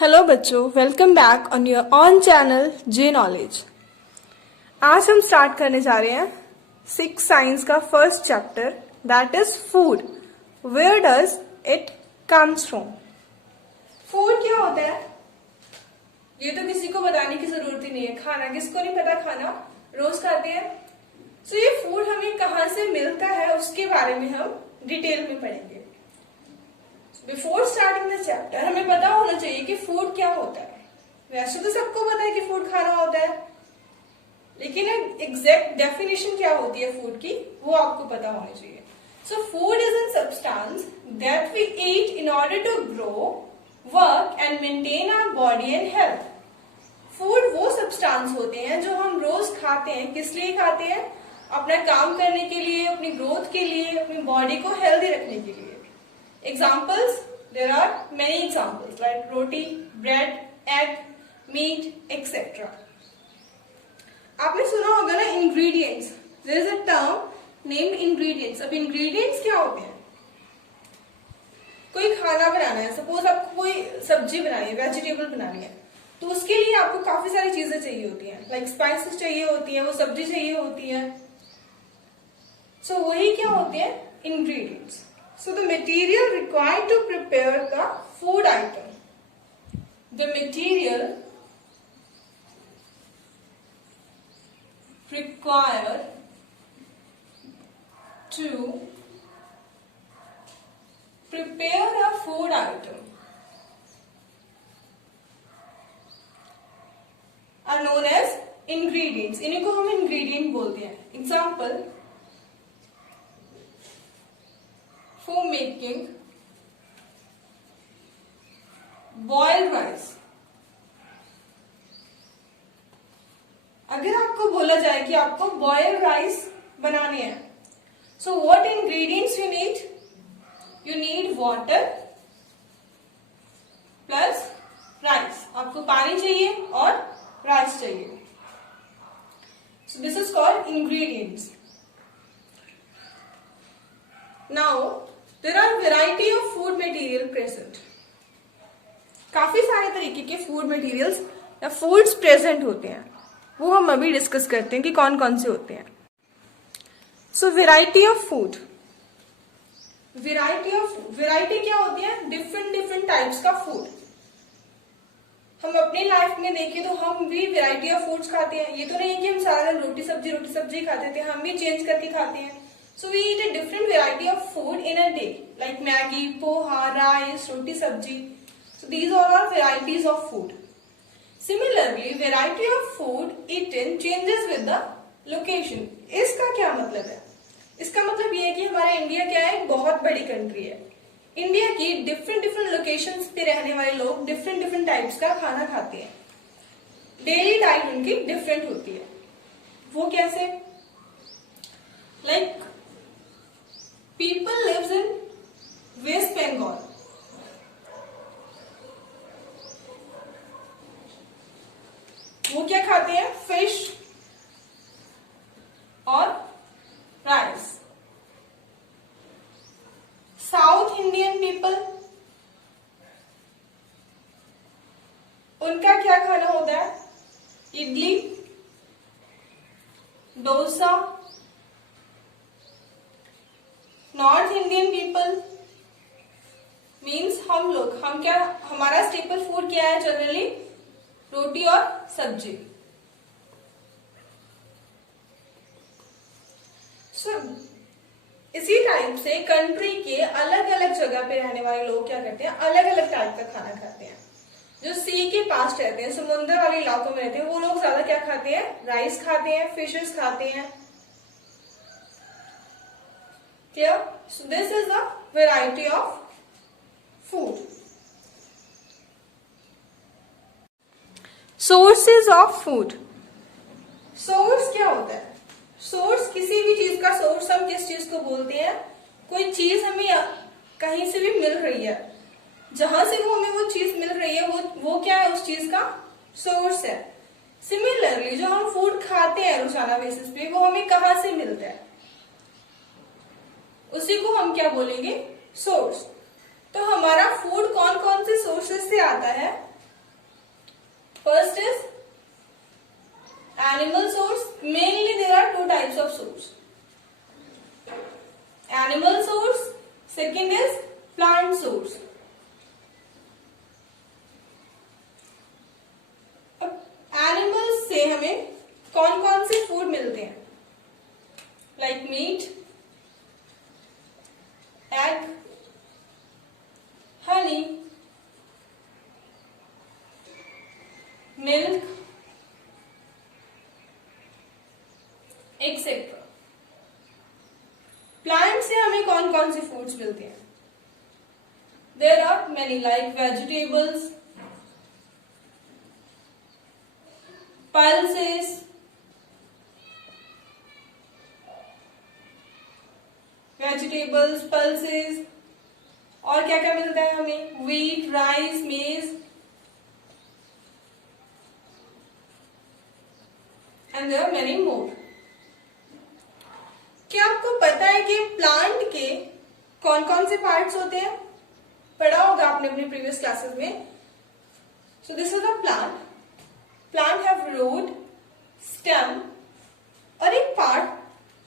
Hello बच्चों, welcome back on your on channel J knowledge. आज हम स्टार्ट करने जा रहे हैं 6 साइंस का first chapter, that is food. Where does it comes from? Food क्या होता है ये तो किसी को बताने की जरूरत ही नहीं है। खाना किसको नहीं पता, खाना रोज खाते हैं। सो ये फूड हमें कहाँ से मिलता है उसके बारे में हम डिटेल में पढ़ेंगे। बिफोर स्टार्टिंग द चैप्टर हमें पता होना चाहिए कि फूड क्या होता है। वैसे तो सबको पता है कि फूड खाना होता है, लेकिन एग्जैक्ट डेफिनेशन क्या होती है फूड की वो आपको पता होनी चाहिए। So food is an substance that we eat in order to grow, work and maintain our body and health. Food वो सब्सटेंस होते हैं जो हम रोज खाते हैं। किस लिए खाते हैं? अपना काम करने के लिए, अपनी ग्रोथ के लिए, अपनी बॉडी को हेल्दी रखने के लिए। Examples, there are many examples like roti, bread, egg, meat, etc. आपने सुना होगा ना ingredients. There is a term named ingredients. अब ingredients क्या होते हैं? कोई खाना बनाना है, सपोज आपको कोई सब्जी बनानी है, वेजिटेबल बनानी है, तो उसके लिए आपको काफी सारी चीजें चाहिए होती हैं, लाइक स्पाइसेस चाहिए होती है, वो सब्जी चाहिए होती है। सो वही क्या होते हैं? Ingredients. So the material required to prepare the food item. The material required to prepare a food item are known as ingredients. इन्हीं को हम ingredient बोलते हैं। Example, for making boiled rice. अगर आपको बोला जाए कि आपको boiled rice बनाने हैं, so what ingredients you need? You need water plus rice. आपको पानी चाहिए और rice चाहिए. So this is called ingredients. Now there are variety of food material present. काफी सारे तरीके के फूड मटेरियल्स या फूड्स प्रेजेंट होते हैं, वो हम अभी डिस्कस करते हैं कि कौन कौन से होते हैं। सो वेराइटी ऑफ फूड। वेराइटी क्या होती है? डिफरेंट डिफरेंट टाइप्स का फूड। हम अपनी लाइफ में देखें तो हम भी वेराइटी ऑफ फूड्स खाते हैं। ये तो नहीं है कि हम सारा दिन रोटी सब्जी खाते थे, हम भी चेंज करके खाते हैं। So we eat a different variety of food in a day, like Maggi, poha, rice, roti, sabji. So these all are varieties of food. Similarly, variety of food eaten changes with the location. इसका क्या मतलब है? इसका मतलब ये है कि हमारा इंडिया क्या है, बहुत बड़ी कंट्री है। इंडिया की डिफरेंट लोकेशंस पे रहने वाले लोग डिफरेंट टाइप्स का खाना खाते हैं। डेली डाइट उनकी डिफरेंट होती है। वो कैसे? Like people lives in West Bengal. वो क्या खाते हैं? फिश और राइस। साउथ इंडियन पीपल, उनका क्या खाना होता है? Idli, dosa. North Indian people means हम क्या, हमारा स्टेपल फूड क्या है जनरली? रोटी और सब्जी। इसी टाइप से कंट्री के अलग अलग जगह पे रहने वाले लोग क्या करते हैं? अलग अलग टाइप का खाना खाते हैं। जो सी के पास रहते हैं, समुद्र वाले इलाकों में रहते हैं, वो लोग ज्यादा क्या खाते हैं? राइस खाते हैं, फिशेस खाते हैं। Clear? So this is the variety of food. Sources of food. Source क्या होता है? Source किसी भी चीज का source हम किस चीज को बोलते हैं? कोई चीज हमें कहीं से भी मिल रही है, जहां से वो हमें वो चीज मिल रही है, वो क्या है? उस चीज का source है। सिमिलरली जो हम फूड खाते हैं रोजाना बेसिस पे, वो हमें कहाँ से मिलता है? उसी को हम क्या बोलेंगे? सोर्स। तो हमारा फूड कौन कौन से सोर्सेज से आता है? में हमें कौन कौन से फूड मिलते हैं? Like meat, egg, honey, milk, etcetera. Plant से हमें कौन कौन से फूड्स मिलते हैं? There are many like vegetables, pulses, vegetables, pulses, और क्या क्या मिलता है हमें? Wheat, rice, maize, and there are many more. क्या आपको पता है कि प्लांट के कौन कौन से पार्ट्स होते हैं? पढ़ा होगा आपने अपने प्रीवियस क्लासेस में। So this is a plant. Plant have root, stem और एक पार्ट,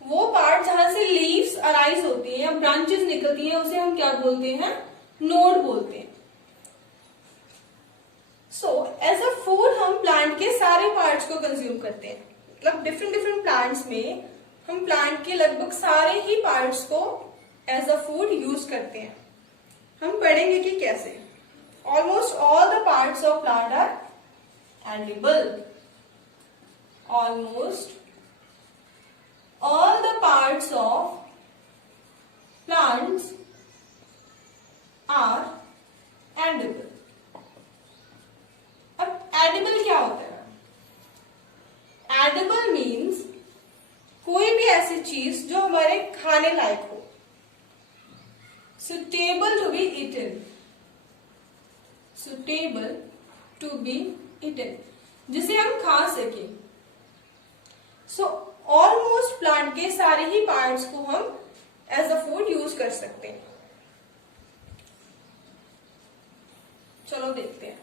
वो पार्ट जहां से लीव्स अराइज होती हैं या ब्रांचेस निकलती हैं, उसे हम क्या बोलते हैं? नोड बोलते हैं। सो एज अ फूड हम प्लांट के सारे पार्ट्स को कंज्यूम करते हैं। मतलब डिफरेंट डिफरेंट प्लांट्स में हम प्लांट के लगभग सारे ही पार्ट्स को एज अ फूड यूज करते हैं। हम पढ़ेंगे कि कैसे। Almost all the parts of plant are edible. Almost all the parts of plants are edible. अब edible क्या होता है? Edible means कोई भी ऐसी चीज जो हमारे खाने लायक हो, suitable to be eaten, suitable to be eaten, जिसे हम खा सके। सो ऑलमोस्ट प्लांट के सारे ही पार्ट्स को हम एज अ फूड यूज कर सकते हैं। चलो देखते हैं।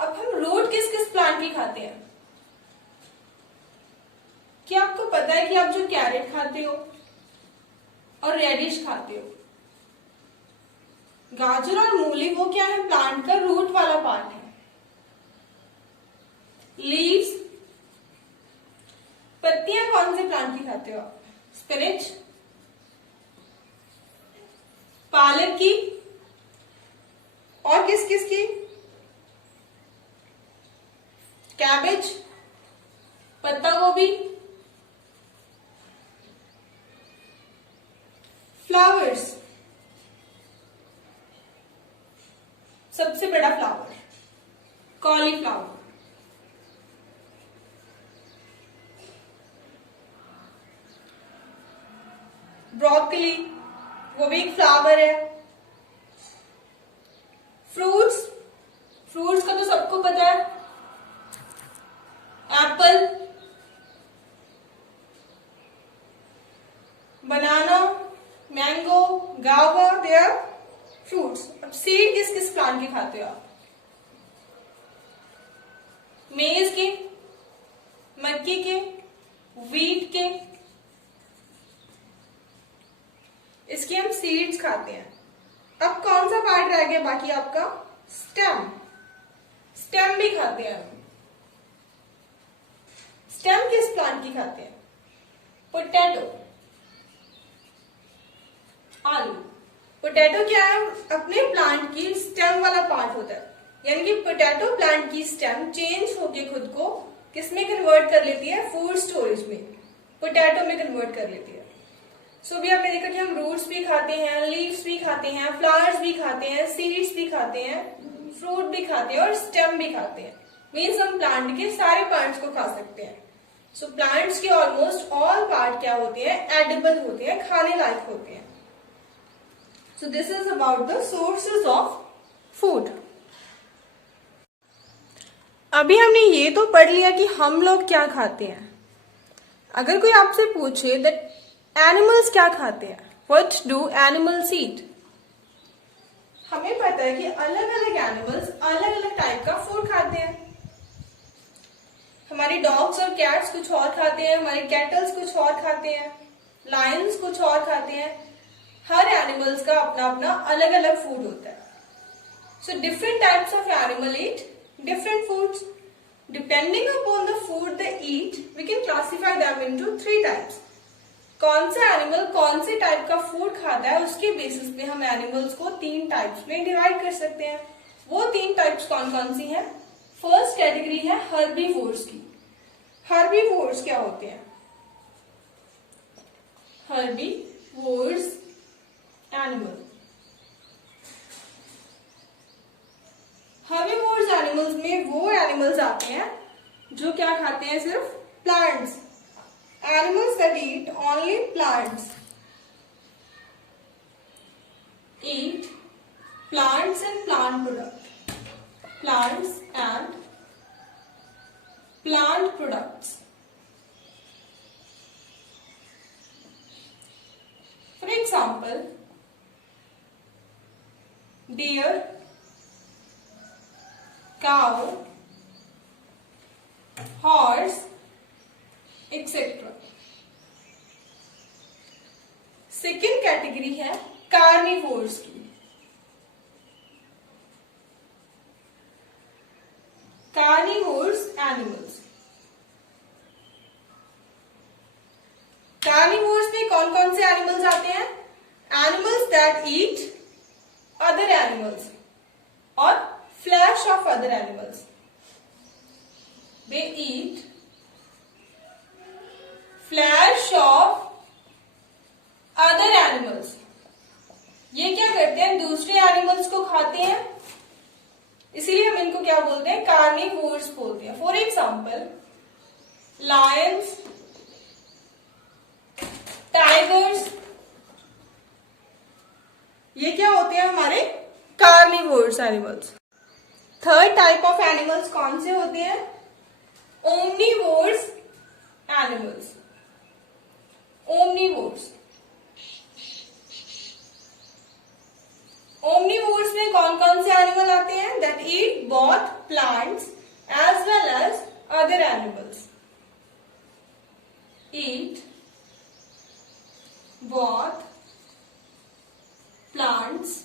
अब हम रूट किस किस प्लांट की खाते हैं? क्या आपको पता है कि आप जो कैरेट खाते हो और रेडिश खाते हो, गाजर और मूली, वो क्या है? प्लांट का रूट वाला पार्ट है। लीव्स, पत्तियां कौन से प्लांट की खाते हो आप? स्पिनच, पालक की, और किस किस की? कैबेज, पत्ता गोभी, फ्लावर्स, सबसे बड़ा फ्लावर कॉलीफ्लावर, ब्रोकली, वो भी एक फ्लावर है। फ्रूट्स, फ्रूट्स का तो सबको पता है। एप्पल, बनाना, मैंगो, गावा, दे आर फ्रूट्स। अब सीड किस किस प्लांट के खाते हो आप? मेज के, मक्की के, व्हीट के, इसके हम सीड्स खाते हैं। अब कौन सा पार्ट रह गया बाकी आपका? स्टेम। स्टेम भी खाते हैं हम। स्टेम किस प्लांट की खाते हैं? पोटैटो, आलू। पोटैटो क्या है? अपने प्लांट की स्टेम वाला पार्ट होता है। यानी कि पोटैटो प्लांट की स्टेम चेंज होके खुद को किसमें कन्वर्ट कर लेती है? फूड स्टोरेज में, पोटैटो में कन्वर्ट कर लेती है। सो अभी आपने देखा कि हम रूट्स भी खाते हैं, लीव्स भी खाते हैं, फ्लावर्स भी खाते हैं, सीड्स भी खाते हैं, फ्रूट भी खाते हैं और स्टेम भी खाते हैं। मीन्स हम प्लांट के सारे पार्ट्स को खा सकते हैं। सो प्लांट्स के ऑलमोस्ट ऑल पार्ट क्या होते हैं? एडिबल होते हैं, खाने लायक होते हैं। सो this is about the sources of food. अभी हमने ये तो पढ़ लिया कि हम लोग क्या खाते हैं। अगर कोई आपसे पूछे दैट एनिमल्स क्या खाते हैं, व्हाट डू एनिमल्स ईट, हमें पता है कि अलग अलग एनिमल्स अलग अलग टाइप का फूड खाते हैं। हमारी डॉग्स और कैट्स कुछ और खाते हैं, हमारे कैटल्स कुछ और खाते हैं, लायंस कुछ और खाते हैं। हर एनिमल्स का अपना अपना अलग अलग फूड होता है। So different types of animal eat different foods. Depending upon the food they eat, we can classify them into 3 types. कौन सा एनिमल कौन से टाइप का फूड खाता है उसके बेसिस पे हम एनिमल्स को 3 टाइप्स में डिवाइड कर सकते हैं. वो 3 टाइप्स कौन कौन सी हैं? फर्स्ट कैटेगरी है हर्बीवोर्स की. हर्बीवोर्स क्या होते हैं? Herbivores animal. हर्बीवोर्स एनिमल्स में वो एनिमल्स आते हैं जो क्या खाते हैं? सिर्फ plants. Animals that eat only plants. Eat plants and plant products. Plants and plant products. For example, deer, cow, horse, etc. Second category है कार्निवोर्स की. Carnivores animals. कार्निवोर्स में कौन कौन से एनिमल्स आते हैं? Animals that eat other animals और flesh of other animals. They eat flesh of other animals. ये क्या करते हैं? दूसरे एनिमल्स को खाते हैं, इसीलिए हम इनको क्या बोलते हैं? कार्निवोर्स बोलते हैं. फॉर एग्जाम्पल, लायंस, टाइगर्स, ये क्या होते हैं? हमारे carnivores animals. Third type of animals कौन से होते हैं? Omnivores animals. ओमनीवोर्स. ओमनीवोर्स में कौन कौन से एनिमल आते हैं? That eat both plants as well as other animals. Eat both plants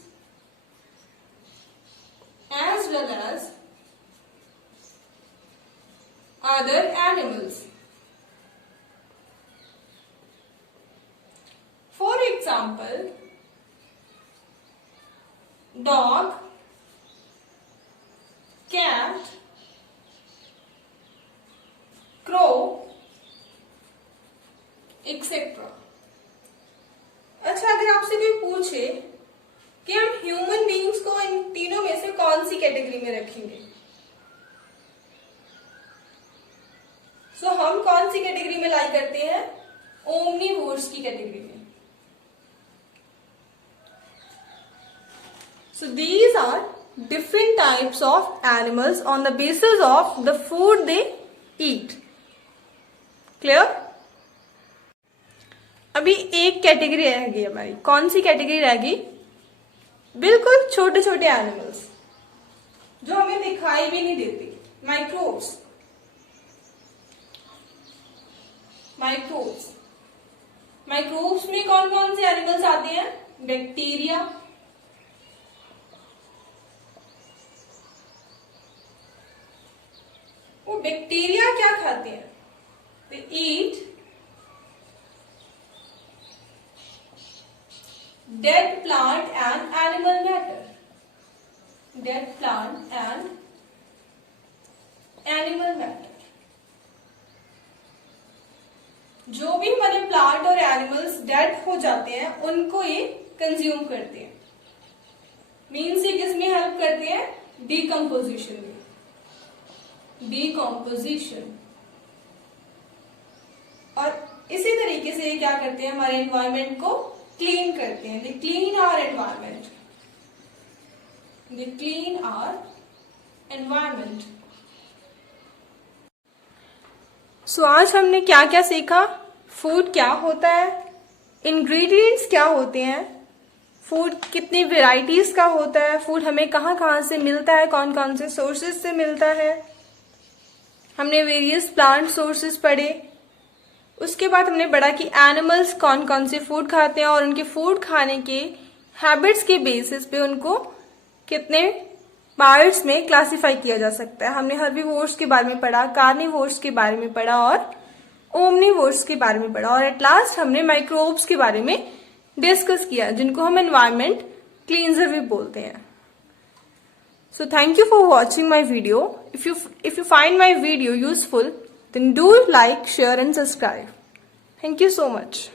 as well as other animals. For example, dog, cat, crow, etc. अच्छा, अगर आपसे कोई पूछे कि हम ह्यूमन बीइंग्स को इन तीनों में से कौन सी कैटेगरी में रखेंगे, सो हम कौन सी कैटेगरी में लाई करते हैं? ओमनीवोर्स की कैटेगरी में. So these are different types of animals on the basis of the food they eat. Clear? अभी एक कैटेगरी रह गई हमारी. कौन सी कैटेगरी रह गई? बिल्कुल छोटे छोटे एनिमल्स जो हमें दिखाई भी नहीं देते. माइक्रोब्स. माइक्रोब्स. माइक्रोब्स में कौन कौन से एनिमल्स आते हैं? बैक्टीरिया, वो बैक्टीरिया क्या खाते हैं? They eat dead plant and animal matter. Dead plant and animal matter. जो भी हमारे प्लांट और एनिमल्स डेड हो जाते हैं उनको ये कंज्यूम करते हैं. मीन्स ये किसमें हेल्प करते हैं? डिकम्पोजिशन में. डिकम्पोजिशन. और इसी तरीके से ये क्या करते हैं? हमारे एनवायरमेंट को क्लीन करते हैं. They clean our environment. They clean our environment. So आज हमने क्या क्या सीखा? फूड क्या होता है, इंग्रेडिएंट्स क्या होते हैं, फूड कितनी वेराइटीज का होता है, फूड हमें कहाँ कहाँ से मिलता है, कौन कौन से सोर्सेज से मिलता है. हमने वेरियस प्लांट सोर्सेज पढ़े. उसके बाद हमने पढ़ा कि एनिमल्स कौन कौन से फूड खाते हैं और उनके फूड खाने के हैबिट्स के बेसिस पे उनको कितने पार्ट्स में क्लासिफाई किया जा सकता है। हमने हर्बीवोर्स के बारे में पढ़ा, कार्निवोर्स के बारे में पढ़ा और ओमनीवोर्स के बारे में पढ़ा, और एट लास्ट हमने माइक्रोब्स के बारे में डिस्कस किया, जिनको हम एनवायरमेंट क्लींजर भी बोलते हैं। So thank you for watching my video. If you find my video useful, then do like, share and subscribe. Thank you so much.